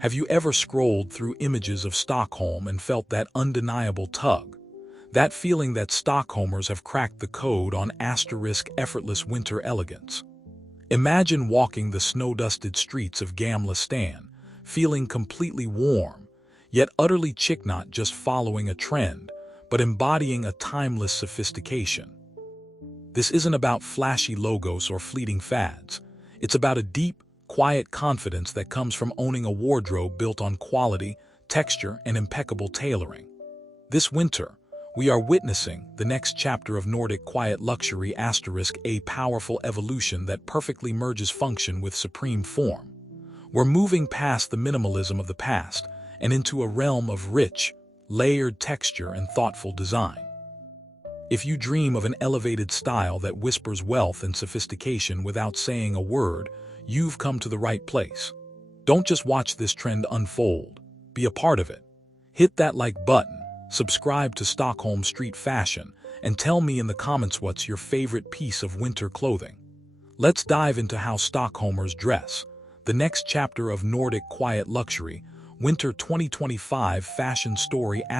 Have you ever scrolled through images of Stockholm and felt that undeniable tug? That feeling that Stockholmers have cracked the code on *effortless winter elegance. Imagine walking the snow-dusted streets of Gamla Stan, feeling completely warm, yet utterly chic, not just following a trend, but embodying a timeless sophistication. This isn't about flashy logos or fleeting fads. It's about a deep, quiet confidence that comes from owning a wardrobe built on quality, texture, and impeccable tailoring. This winter, we are witnessing the next chapter of Nordic Quiet Luxury *, a powerful evolution that perfectly merges function with supreme form. We're moving past the minimalism of the past and into a realm of rich, layered texture and thoughtful design. If you dream of an elevated style that whispers wealth and sophistication without saying a word, you've come to the right place. Don't just watch this trend unfold. Be a part of it. Hit that like button, subscribe to Stockholm Street Fashion, and tell me in the comments what's your favorite piece of winter clothing. Let's dive into how Stockholmers dress, the next chapter of Nordic Quiet Luxury, Winter 2025 Fashion Story *.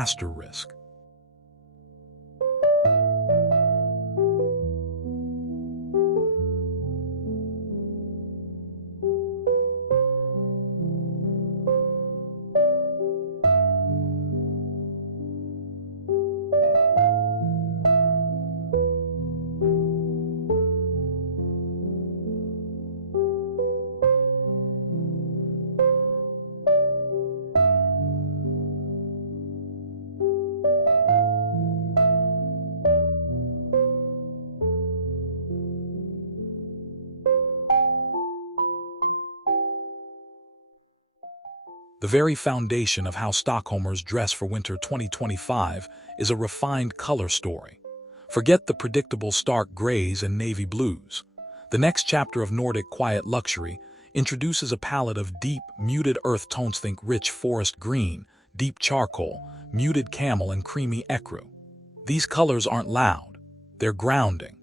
The very foundation of how Stockholmers dress for winter 2025 is a refined color story. Forget the predictable stark grays and navy blues. The next chapter of Nordic Quiet Luxury introduces a palette of deep, muted earth tones. Think rich forest green, deep charcoal, muted camel, and creamy ecru. These colors aren't loud, they're grounding.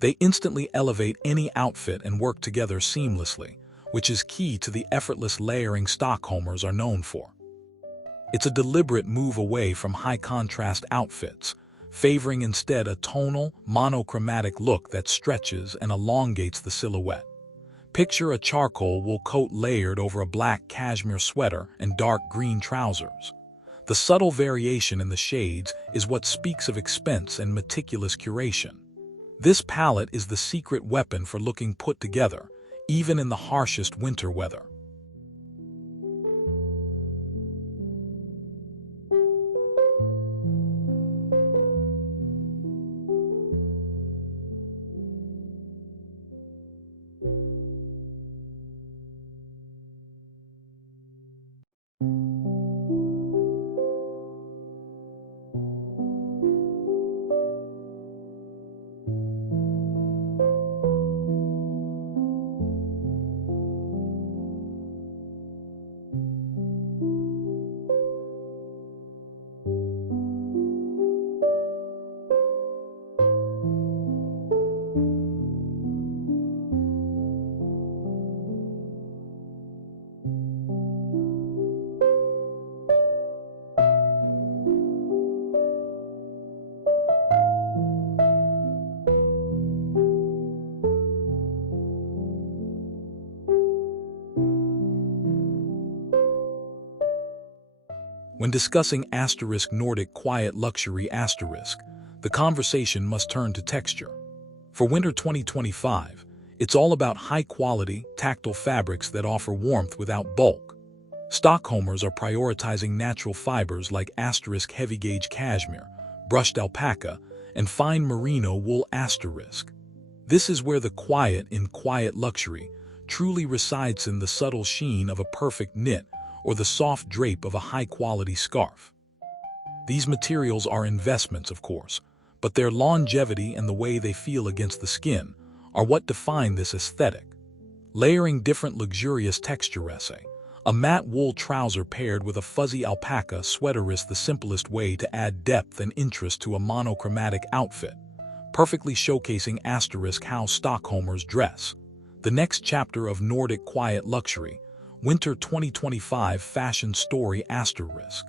They instantly elevate any outfit and work together seamlessly, which is key to the effortless layering Stockholmers are known for. It's a deliberate move away from high-contrast outfits, favoring instead a tonal, monochromatic look that stretches and elongates the silhouette. Picture a charcoal wool coat layered over a black cashmere sweater and dark green trousers. The subtle variation in the shades is what speaks of expense and meticulous curation. This palette is the secret weapon for looking put together, even in the harshest winter weather. When discussing Nordic Quiet Luxury the conversation must turn to texture. For winter 2025, it's all about high-quality, tactile fabrics that offer warmth without bulk. Stockholmers are prioritizing natural fibers like heavy-gauge cashmere, brushed alpaca, and fine merino wool *. This is where the quiet in quiet luxury truly resides, in the subtle sheen of a perfect knit or the soft drape of a high-quality scarf. These materials are investments, of course, but their longevity and the way they feel against the skin are what define this aesthetic. Layering different luxurious textures, a matte wool trouser paired with a fuzzy alpaca sweater is the simplest way to add depth and interest to a monochromatic outfit, perfectly showcasing how Stockholmers dress. The next chapter of Nordic Quiet Luxury, Winter 2025 Fashion Story Asterisk.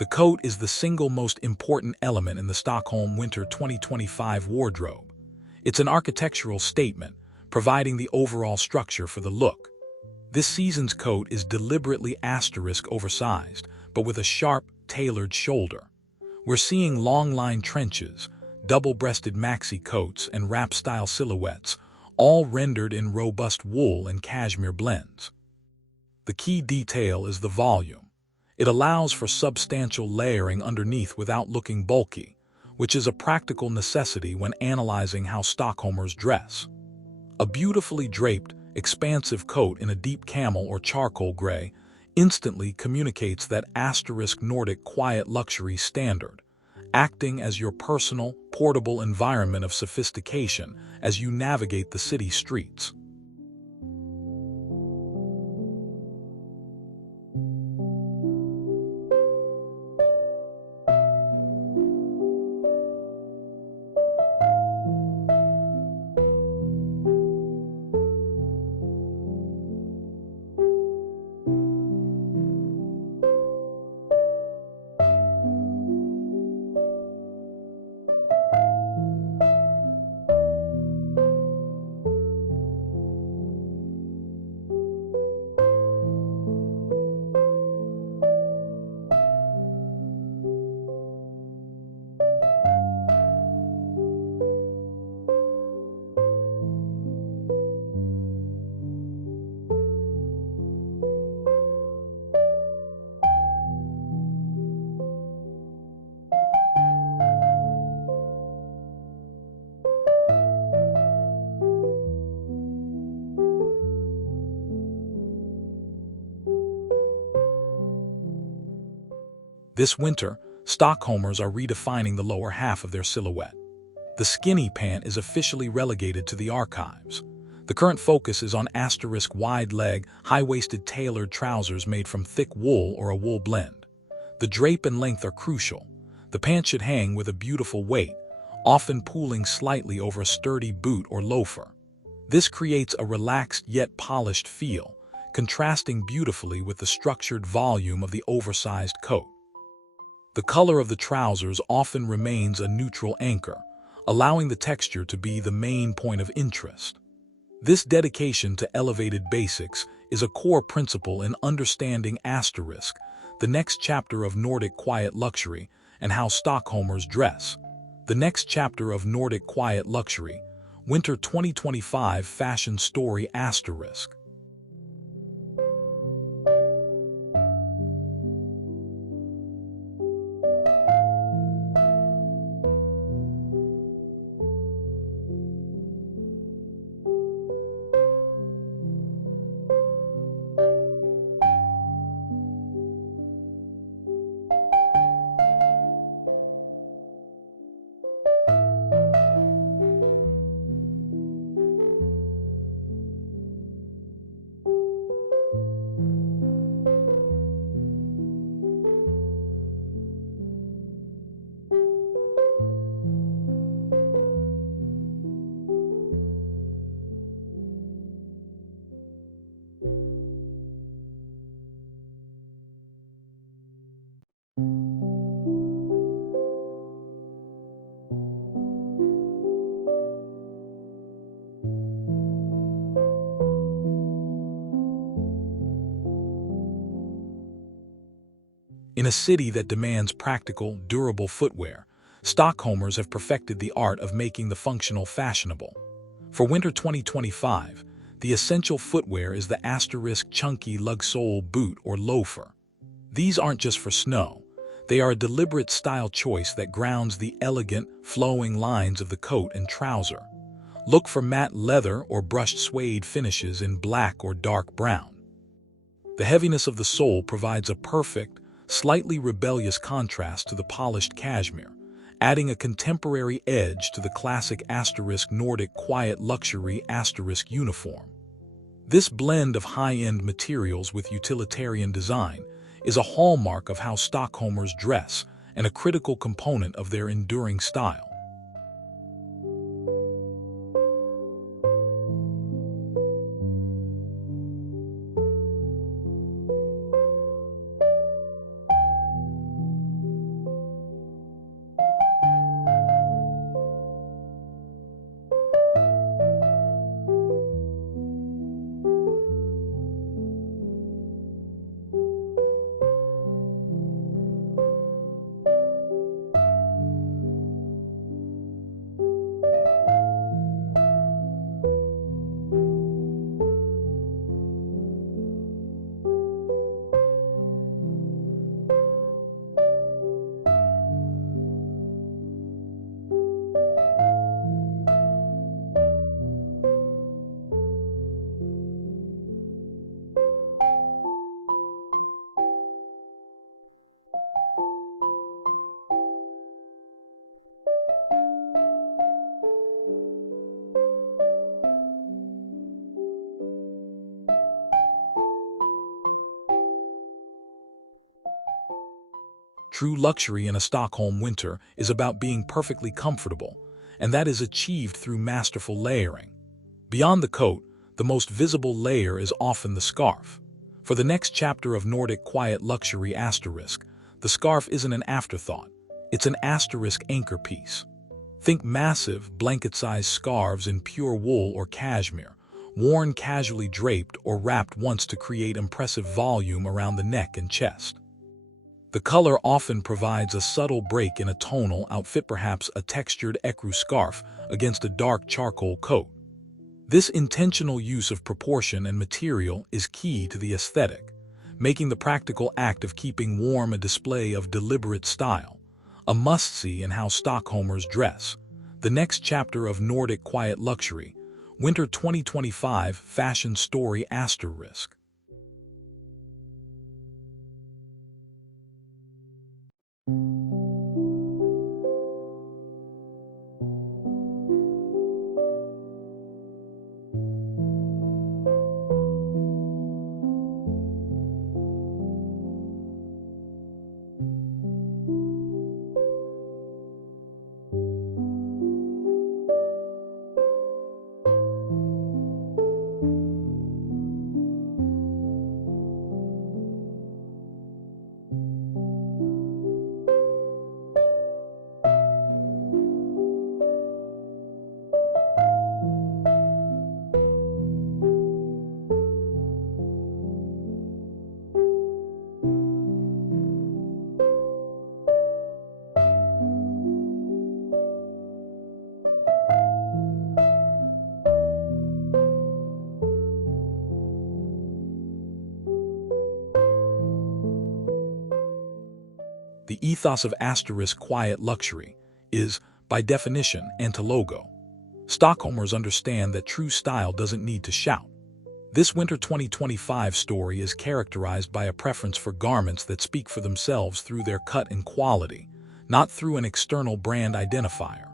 The coat is the single most important element in the Stockholm Winter 2025 wardrobe. It's an architectural statement, providing the overall structure for the look. This season's coat is deliberately oversized, but with a sharp, tailored shoulder. We're seeing long-line trenches, double-breasted maxi coats, and wrap-style silhouettes, all rendered in robust wool and cashmere blends. The key detail is the volume. It allows for substantial layering underneath without looking bulky, which is a practical necessity when analyzing how Stockholmers dress. A beautifully draped, expansive coat in a deep camel or charcoal gray instantly communicates that Nordic Quiet Luxury standard, acting as your personal, portable environment of sophistication as you navigate the city streets. This winter, Stockholmers are redefining the lower half of their silhouette. The skinny pant is officially relegated to the archives. The current focus is on wide-leg, high-waisted tailored trousers made from thick wool or a wool blend. The drape and length are crucial. The pant should hang with a beautiful weight, often pooling slightly over a sturdy boot or loafer. This creates a relaxed yet polished feel, contrasting beautifully with the structured volume of the oversized coat. The color of the trousers often remains a neutral anchor, allowing the texture to be the main point of interest. This dedication to elevated basics is a core principle in understanding the next chapter of Nordic Quiet Luxury and how Stockholmers dress. The next chapter of Nordic Quiet Luxury, Winter 2025 Fashion Story *. In a city that demands practical, durable footwear, Stockholmers have perfected the art of making the functional fashionable. For winter 2025, the essential footwear is the asterisk chunky Lug-Sole boot or loafer. These aren't just for snow. They are a deliberate style choice that grounds the elegant, flowing lines of the coat and trouser. Look for matte leather or brushed suede finishes in black or dark brown. The heaviness of the sole provides a perfect, slightly rebellious contrast to the polished cashmere, adding a contemporary edge to the classic asterisk Nordic Quiet Luxury asterisk uniform. This blend of high-end materials with utilitarian design is a hallmark of how Stockholmers dress and a critical component of their enduring style. True luxury in a Stockholm winter is about being perfectly comfortable, and that is achieved through masterful layering. Beyond the coat, the most visible layer is often the scarf. For the next chapter of Nordic Quiet Luxury asterisk, the scarf isn't an afterthought, it's an asterisk anchor piece. Think massive, blanket-sized scarves in pure wool or cashmere, worn casually draped or wrapped once to create impressive volume around the neck and chest. The color often provides a subtle break in a tonal outfit, perhaps a textured ecru scarf against a dark charcoal coat. This intentional use of proportion and material is key to the aesthetic, making the practical act of keeping warm a display of deliberate style, a must-see in how Stockholmers dress. The next chapter of Nordic Quiet Luxury, Winter 2025 Fashion Story asterisk. The ethos of asterisk quiet luxury is, by definition, anti-logo. Stockholmers understand that true style doesn't need to shout. This winter 2025 story is characterized by a preference for garments that speak for themselves through their cut and quality, not through an external brand identifier.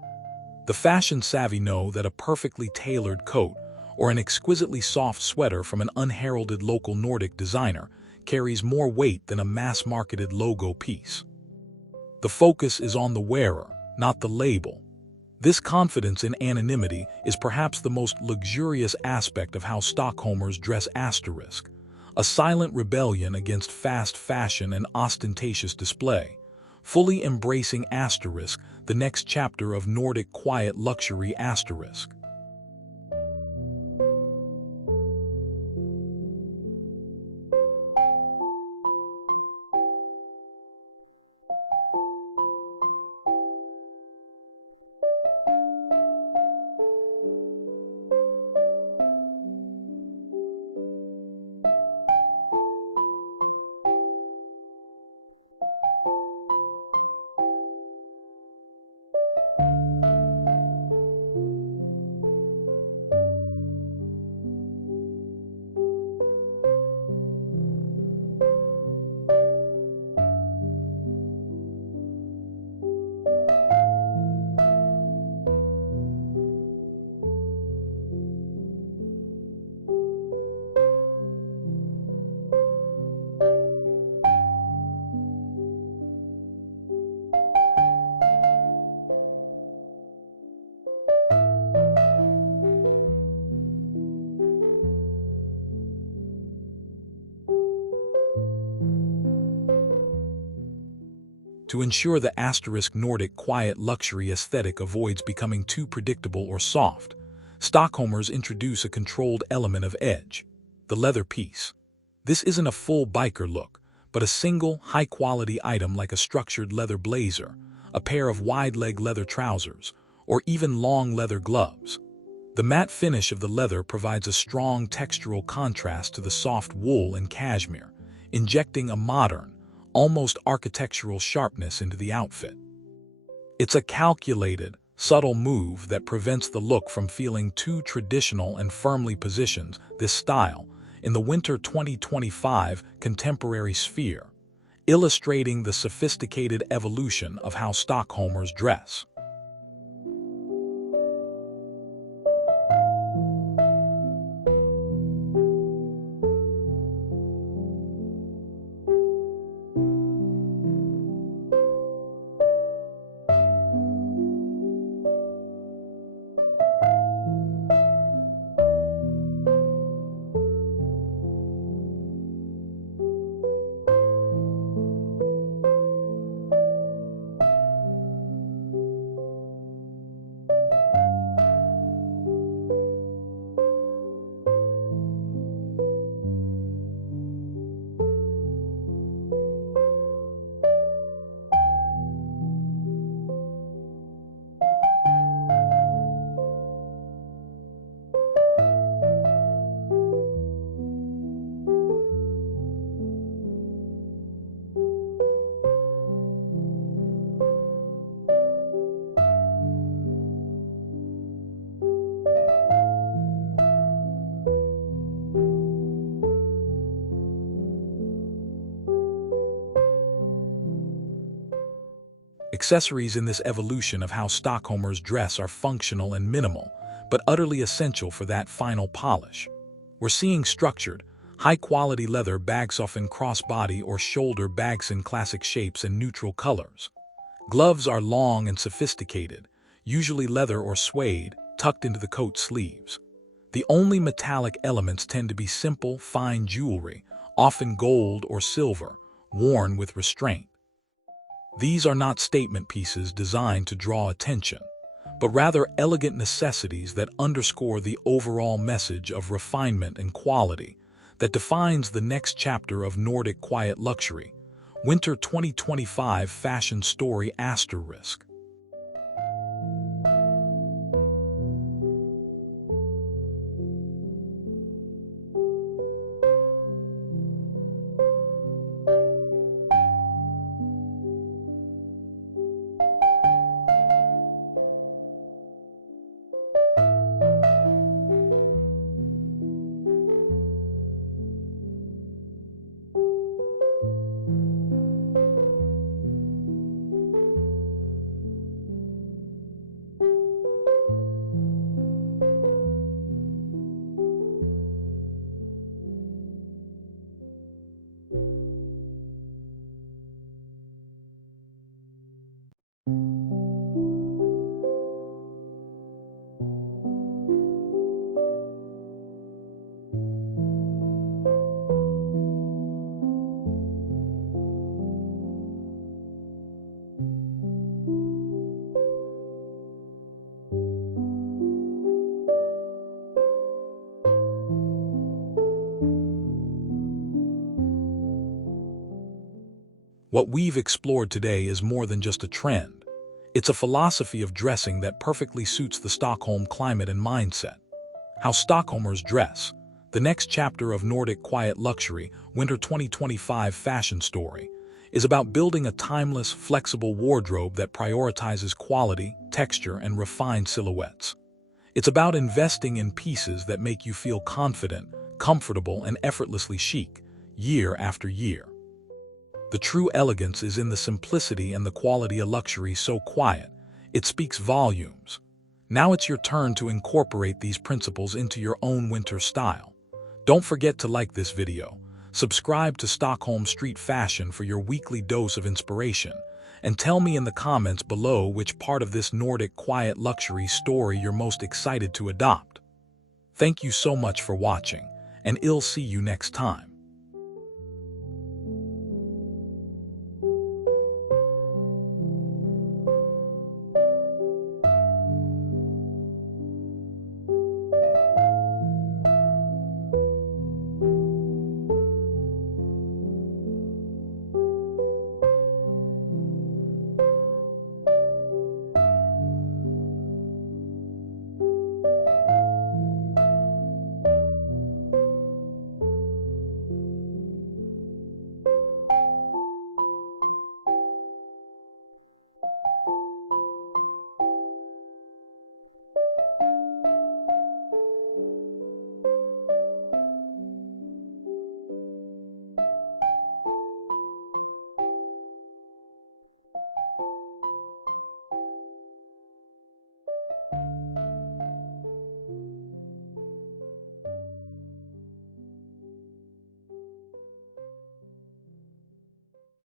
The fashion-savvy know that a perfectly tailored coat or an exquisitely soft sweater from an unheralded local Nordic designer carries more weight than a mass-marketed logo piece. The focus is on the wearer, not the label. This confidence in anonymity is perhaps the most luxurious aspect of how Stockholmers dress asterisk, a silent rebellion against fast fashion and ostentatious display, fully embracing asterisk, the next chapter of Nordic Quiet Luxury asterisk. To ensure the Nordic Quiet Luxury aesthetic avoids becoming too predictable or soft, Stockholmers introduce a controlled element of edge, the leather piece. This isn't a full biker look, but a single, high-quality item like a structured leather blazer, a pair of wide-leg leather trousers, or even long leather gloves. The matte finish of the leather provides a strong textural contrast to the soft wool and cashmere, injecting a modern, almost architectural sharpness into the outfit. It's a calculated, subtle move that prevents the look from feeling too traditional and firmly positions this style in the winter 2025 contemporary sphere, illustrating the sophisticated evolution of how Stockholmers dress. Accessories in this evolution of how Stockholmers dress are functional and minimal, but utterly essential for that final polish. We're seeing structured, high-quality leather bags often crossbody or shoulder bags in classic shapes and neutral colors. Gloves are long and sophisticated, usually leather or suede, tucked into the coat sleeves. The only metallic elements tend to be simple, fine jewelry, often gold or silver, worn with restraint. These are not statement pieces designed to draw attention, but rather elegant necessities that underscore the overall message of refinement and quality that defines the next chapter of Nordic Quiet Luxury, Winter 2025 Fashion Story ***. What we've explored today is more than just a trend. It's a philosophy of dressing that perfectly suits the Stockholm climate and mindset. How Stockholmers dress, the next chapter of Nordic Quiet Luxury, Winter 2025 Fashion Story, is about building a timeless, flexible wardrobe that prioritizes quality, texture, and refined silhouettes. It's about investing in pieces that make you feel confident, comfortable, and effortlessly chic, year after year. The true elegance is in the simplicity and the quality of luxury so quiet, it speaks volumes. Now it's your turn to incorporate these principles into your own winter style. Don't forget to like this video, subscribe to Stockholm Street Fashion for your weekly dose of inspiration, and tell me in the comments below which part of this Nordic Quiet Luxury story you're most excited to adopt. Thank you so much for watching, and I'll see you next time.